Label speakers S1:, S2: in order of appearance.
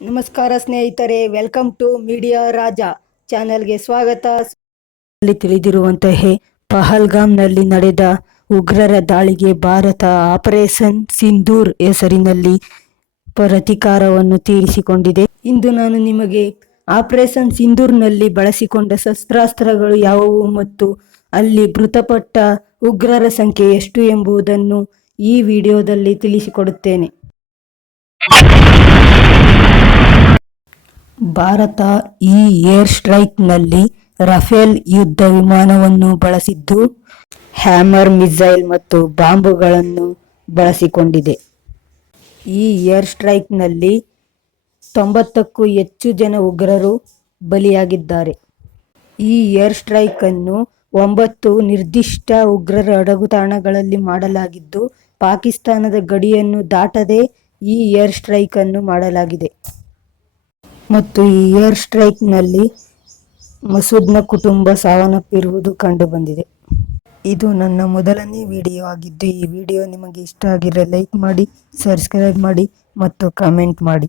S1: ನಮಸ್ಕಾರ ಸ್ನೇಹಿತರೆ welcome to media ರಾಜ ಚಾನೆಲ್ಗೆ ಸ್ವಾಗತ. ತಿಳಿದಿರುವಂತಹ ಪಹಲ್ಗಾಮ್ನಲ್ಲಿ ನಡೆದ ಉಗ್ರರ ದಾಳಿಗೆ ಭಾರತ ಆಪರೇಷನ್ ಸಿಂಧೂರ್ ಹೆಸರಿನಲ್ಲಿ ಪ್ರತೀಕಾರವನ್ನು ತೀರಿಸಿಕೊಂಡಿದೆ. ಇಂದು ನಾನು ನಿಮಗೆ ಆಪರೇಷನ್ ಸಿಂಧೂರ್ನಲ್ಲಿ ಬಳಸಿಕೊಂಡ ಶಸ್ತ್ರಾಸ್ತ್ರಗಳು ಯಾವುವು ಮತ್ತು ಅಲ್ಲಿ ಮೃತಪಟ್ಟ ಉಗ್ರರ ಸಂಖ್ಯೆ ಎಷ್ಟು ಎಂಬುದನ್ನು ಈ ವಿಡಿಯೋದಲ್ಲಿ ತಿಳಿಸಿಕೊಡುತ್ತೇನೆ. ಭಾರತ ಈ ಏರ್ ಸ್ಟ್ರೈಕ್ನಲ್ಲಿ ರಫೇಲ್ ಯುದ್ಧ ವಿಮಾನವನ್ನು ಬಳಸಿದ್ದು, ಹ್ಯಾಮರ್ ಮಿಸೈಲ್ ಮತ್ತು ಬಾಂಬುಗಳನ್ನು ಬಳಸಿಕೊಂಡಿದೆ. ಈ ಏರ್ ಸ್ಟ್ರೈಕ್ನಲ್ಲಿ ತೊಂಬತ್ತಕ್ಕೂ ಹೆಚ್ಚು ಜನ ಉಗ್ರರು ಬಲಿಯಾಗಿದ್ದಾರೆ. ಈ ಏರ್ ಸ್ಟ್ರೈಕ್ ಅನ್ನು ಒಂಬತ್ತು ನಿರ್ದಿಷ್ಟ ಉಗ್ರರ ಅಡಗುತಾಣಗಳಲ್ಲಿ ಮಾಡಲಾಗಿದ್ದು, ಪಾಕಿಸ್ತಾನದ ಗಡಿಯನ್ನು ದಾಟದೆ ಈ ಏರ್ ಸ್ಟ್ರೈಕ್ ಅನ್ನು ಮಾಡಲಾಗಿದೆ. ಮತ್ತು ಈ ಏರ್ ಸ್ಟ್ರೈಕ್ನಲ್ಲಿ ಮಸೂದ್ನ ಕುಟುಂಬ ಸಾವನ್ನಪ್ಪಿರುವುದು ಕಂಡುಬಂದಿದೆ ಇದು ನನ್ನ ಮೊದಲನೇ ವಿಡಿಯೋ ಆಗಿದ್ದು, ಈ ವಿಡಿಯೋ ನಿಮಗೆ ಇಷ್ಟ ಆಗಿದ್ರೆ ಲೈಕ್ ಮಾಡಿ ಸಬ್ಸ್ಕ್ರೈಬ್ ಮಾಡಿ ಮತ್ತು ಕಮೆಂಟ್ ಮಾಡಿ.